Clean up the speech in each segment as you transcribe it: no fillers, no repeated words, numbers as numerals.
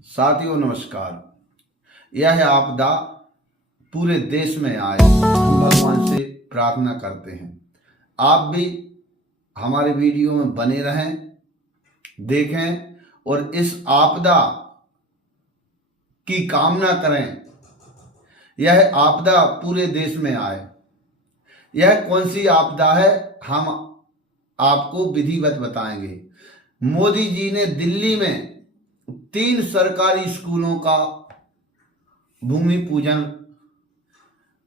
साथियों नमस्कार। यह आपदा पूरे देश में आए, हम भगवान से प्रार्थना करते हैं। आप भी हमारे वीडियो में बने रहें, देखें और इस आपदा की कामना करें। यह आपदा पूरे देश में आए। यह कौन सी आपदा है, हम आपको विधिवत बताएंगे। मोदी जी ने दिल्ली में 3 सरकारी स्कूलों का भूमि पूजन,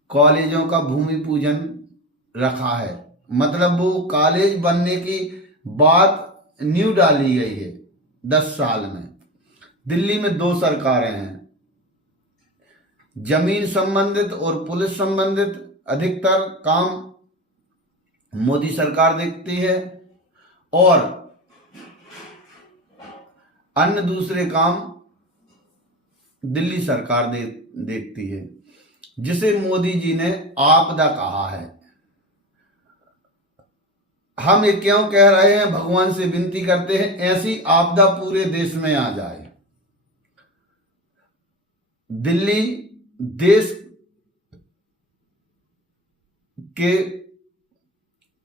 कॉलेजों का भूमि पूजन रखा है। मतलब वो कॉलेज बनने की बात न्यू डाली गई है 10 साल में। दिल्ली में 2 सरकारें हैं, जमीन संबंधित और पुलिस संबंधित अधिकतर काम मोदी सरकार देखती है और अन्य दूसरे काम दिल्ली सरकार देखती है, जिसे मोदी जी ने आपदा कहा है। हम ये क्यों कह रहे हैं, भगवान से विनती करते हैं ऐसी आपदा पूरे देश में आ जाए। दिल्ली देश के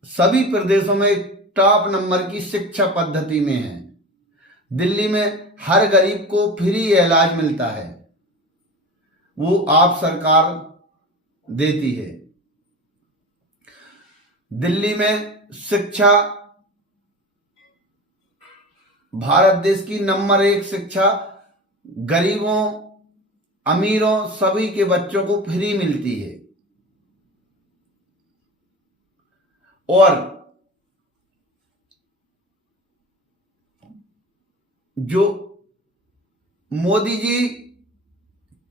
सभी प्रदेशों में टॉप नंबर की शिक्षा पद्धति में है। दिल्ली में हर गरीब को फ्री इलाज मिलता है, वो आप सरकार देती है। दिल्ली में शिक्षा भारत देश की नंबर 1 शिक्षा, गरीबों अमीरों सभी के बच्चों को फ्री मिलती है। और जो मोदी जी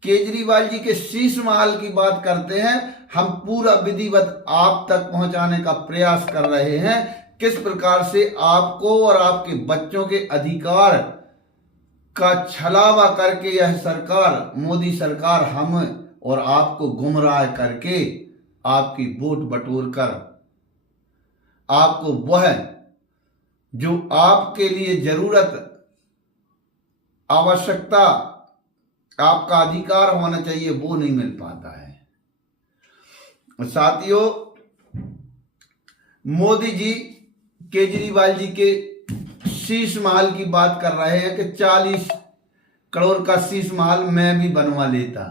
केजरीवाल जी के शीश महल की बात करते हैं, हम पूरा विधिवत आप तक पहुंचाने का प्रयास कर रहे हैं। किस प्रकार से आपको और आपके बच्चों के अधिकार का छलावा करके यह सरकार, मोदी सरकार, हम और आपको गुमराह करके आपकी वोट बटोर कर आपको वह जो आपके लिए जरूरत, आवश्यकता, आपका अधिकार होना चाहिए, वो नहीं मिल पाता है। साथियों, मोदी जी केजरीवाल जी के शीश महल की बात कर रहे हैं कि 40 करोड़ का शीश महल मैं भी बनवा लेता।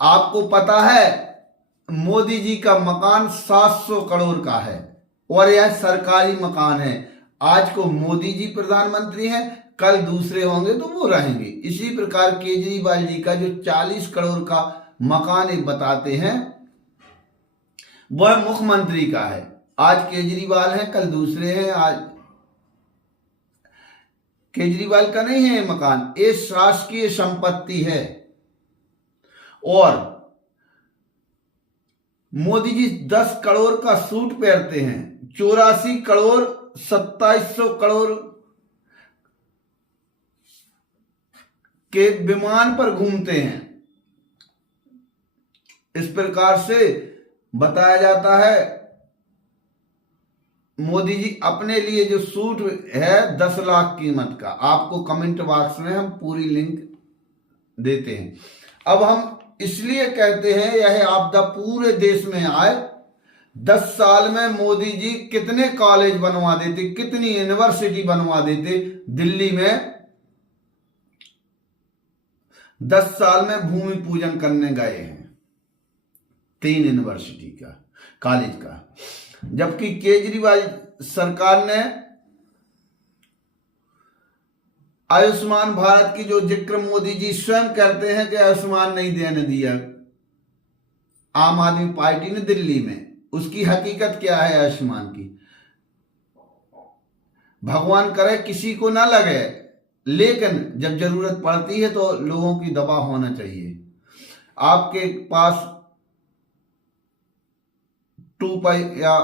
आपको पता है मोदी जी का मकान 700 करोड़ का है और यह सरकारी मकान है। आज को मोदी जी प्रधानमंत्री हैं, कल दूसरे होंगे तो वो रहेंगे। इसी प्रकार केजरीवाल जी का जो 40 करोड़ का मकान एक बताते हैं, वह मुख्यमंत्री का है। आज केजरीवाल है, कल दूसरे हैं। आज केजरीवाल का नहीं है मकान, ये शासकीय संपत्ति है। और मोदी जी 10 करोड़ का सूट पहनते हैं, 84 करोड़ 2700 करोड़ के विमान पर घूमते हैं। इस प्रकार से बताया जाता है मोदी जी अपने लिए जो सूट है 10 लाख कीमत का। आपको कमेंट बॉक्स में हम पूरी लिंक देते हैं। अब हम इसलिए कहते हैं यह आपदा पूरे देश में आए। 10 साल में मोदी जी कितने कॉलेज बनवा देते, कितनी यूनिवर्सिटी बनवा देते। दिल्ली में 10 साल में भूमि पूजन करने गए हैं 3 यूनिवर्सिटी का, कॉलेज का। जबकि केजरीवाल सरकार ने आयुष्मान भारत की जो जिक्र मोदी जी स्वयं करते हैं कि आयुष्मान नहीं देने दिया आम आदमी पार्टी ने दिल्ली में, उसकी हकीकत क्या है आयुष्मान की? भगवान करे किसी को ना लगे, लेकिन जब जरूरत पड़ती है तो लोगों की दवा होना चाहिए। आपके पास 2 या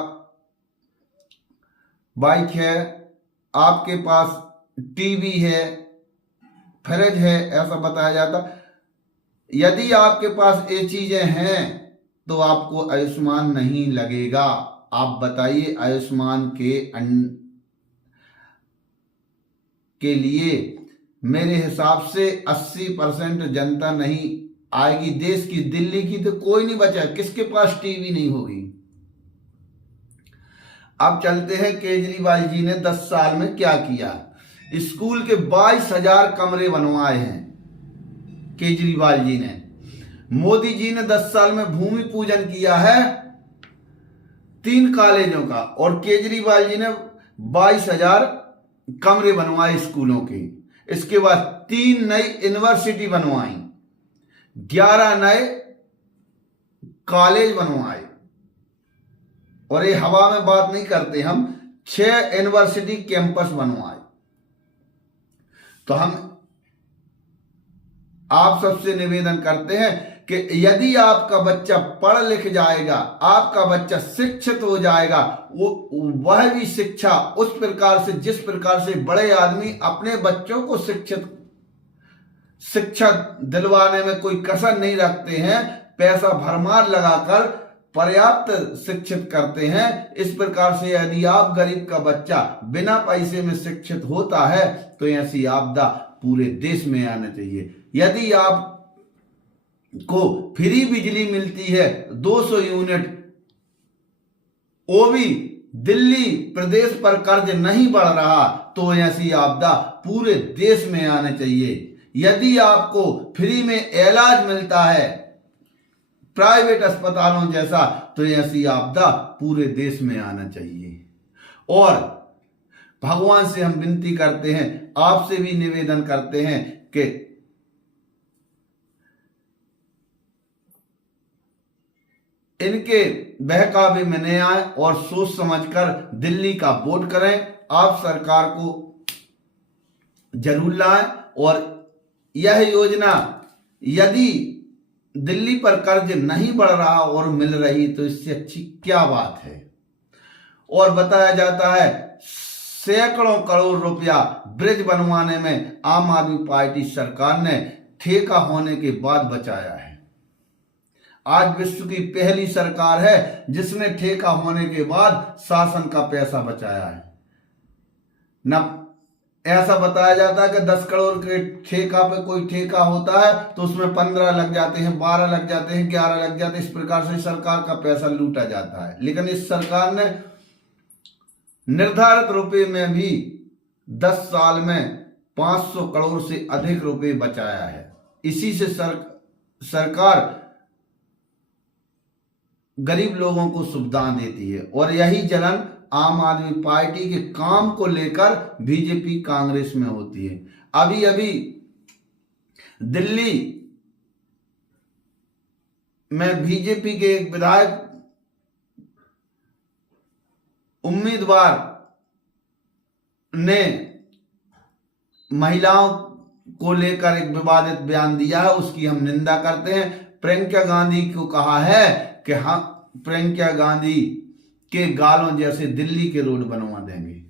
बाइक है, आपके पास टीवी है, फ्रिज है, ऐसा बताया जाता। यदि आपके पास ये चीजें हैं तो आपको आयुष्मान नहीं लगेगा। आप बताइए, आयुष्मान के लिए मेरे हिसाब से 80% जनता नहीं आएगी देश की। दिल्ली की तो कोई नहीं बचा, किसके पास टीवी नहीं होगी। अब चलते हैं केजरीवाल जी ने 10 साल में क्या किया। स्कूल के 22,000 कमरे बनवाए हैं केजरीवाल जी ने। मोदी जी ने 10 साल में भूमि पूजन किया है 3 कॉलेजों का, और केजरीवाल जी ने 22,000 कमरे बनवाए स्कूलों के। इसके बाद 3 नई यूनिवर्सिटी बनवाई, 11 नए कॉलेज बनवाए, और ये हवा में बात नहीं करते हम, 6 यूनिवर्सिटी कैंपस बनवाए। तो हम आप सबसे निवेदन करते हैं कि यदि आपका बच्चा पढ़ लिख जाएगा, आपका बच्चा शिक्षित हो जाएगा, वह भी शिक्षा उस प्रकार से जिस प्रकार से बड़े आदमी अपने बच्चों को शिक्षा दिलवाने में कोई कसर नहीं रखते हैं, पैसा भरमार लगाकर पर्याप्त शिक्षित करते हैं, इस प्रकार से यदि आप गरीब का बच्चा बिना पैसे में शिक्षित होता है तो ऐसी आपदा पूरे देश में आना चाहिए। यदि आप को फ्री बिजली मिलती है 200 यूनिट, वो भी दिल्ली प्रदेश पर कर्ज नहीं बढ़ रहा, तो ऐसी आपदा पूरे देश में आना चाहिए। यदि आपको फ्री में इलाज मिलता है प्राइवेट अस्पतालों जैसा, तो ऐसी आपदा पूरे देश में आना चाहिए। और भगवान से हम विनती करते हैं, आपसे भी निवेदन करते हैं कि इनके बहकावे में न आए और सोच समझकर दिल्ली का वोट करें। आप सरकार को जरूर लाएं, और यह योजना यदि दिल्ली पर कर्ज नहीं बढ़ रहा और मिल रही तो इससे अच्छी क्या बात है। और बताया जाता है सैकड़ों करोड़ रुपया ब्रिज बनवाने में आम आदमी पार्टी सरकार ने ठेका होने के बाद बचाया है। आज विश्व की पहली सरकार है जिसने ठेका होने के बाद शासन का पैसा बचाया है। न ऐसा बताया जाता है कि 10 करोड़ के ठेका पे कोई ठेका होता है तो उसमें 15 लग जाते हैं, 12 लग जाते हैं, 11 लग जाते हैं, इस प्रकार से सरकार का पैसा लूटा जाता है। लेकिन इस सरकार ने निर्धारित रुपए में भी 10 साल में 500 करोड़ से अधिक रुपए बचाया है। इसी से सरकार गरीब लोगों को सुविधाएं देती है, और यही जलन आम आदमी पार्टी के काम को लेकर बीजेपी कांग्रेस में होती है। अभी अभी दिल्ली में बीजेपी के एक विधायक उम्मीदवार ने महिलाओं को लेकर एक विवादित बयान दिया है, उसकी हम निंदा करते हैं। प्रियंका गांधी को कहा है कि हम प्रियंका गांधी के गालों जैसे दिल्ली के रोड बनवा देंगे।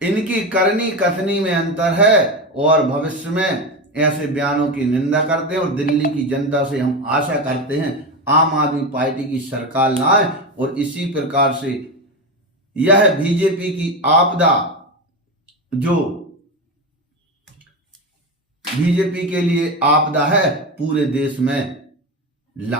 इनकी करनी कथनी में अंतर है, और भविष्य में ऐसे बयानों की निंदा करते हैं। और दिल्ली की जनता से हम आशा करते हैं आम आदमी पार्टी की सरकार लाए, और इसी प्रकार से यह बीजेपी की आपदा जो बीजेपी के लिए आपदा है पूरे देश में ला